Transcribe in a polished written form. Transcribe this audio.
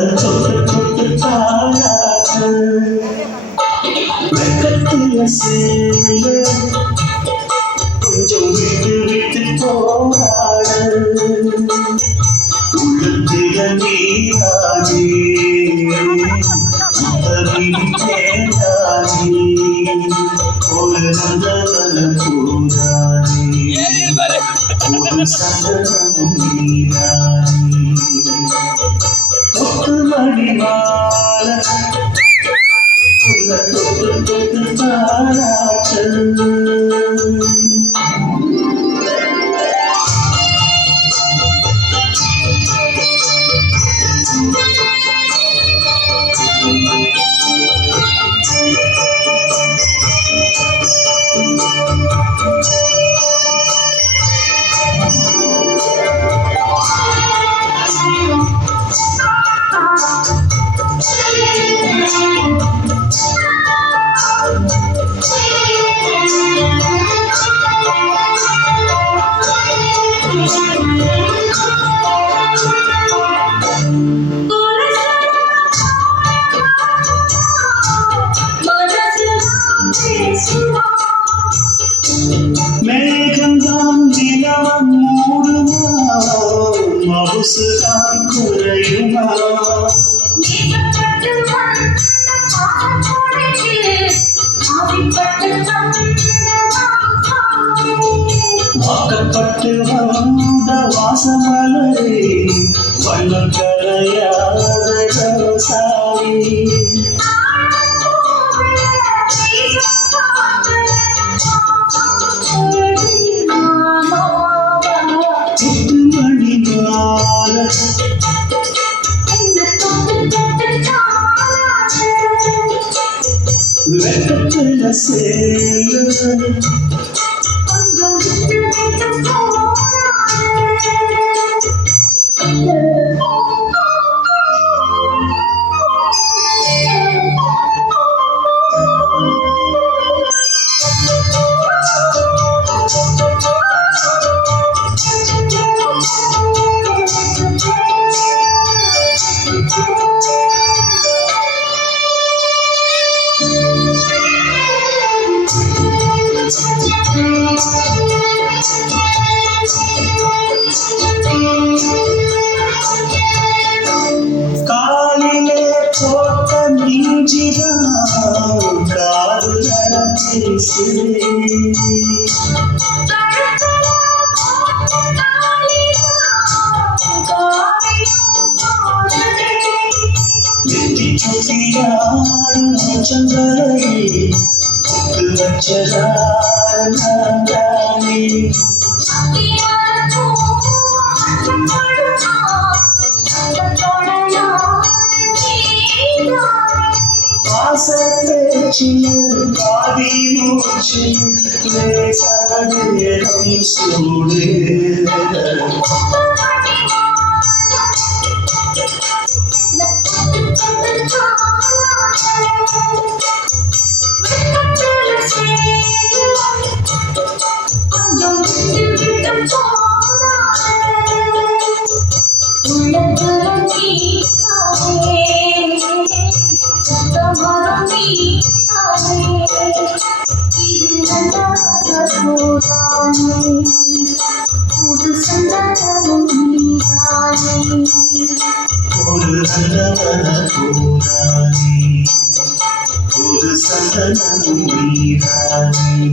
உன்னை தொட்டு தொட்டு தாளாட்டு வெக்கத்துல சேல கொஞ்சம் விட்டு விட்டு போராட உள்ளத்தில நீராஜி தேராஜி ஒரு நல்ல பூராஜி ஒரு சந்தனம் நீராஜி முத்து மணிமால உன்னை தொட்டு தொட்டு தாளாட்டு மேகந்தான் நிலம் மூடுமா மவுசுதான் குறையுமா வாக்கப்பட்டு வந்த வாசமலரே வண்ணம் கரையாத சாமி வெக்கத்துல சேல காலிலே போட்ட மிஞ்சிதான் காதுல பேசுதே நெத்தி சுத்தியாடும் சந்தரை வச்சதானே ஆசைப்பேச்சில் பாதி மூச்சு லேசானேரம் சூடு ஒரு நல்லவன பூராணி ஒரு சந்தனமும் நீராணி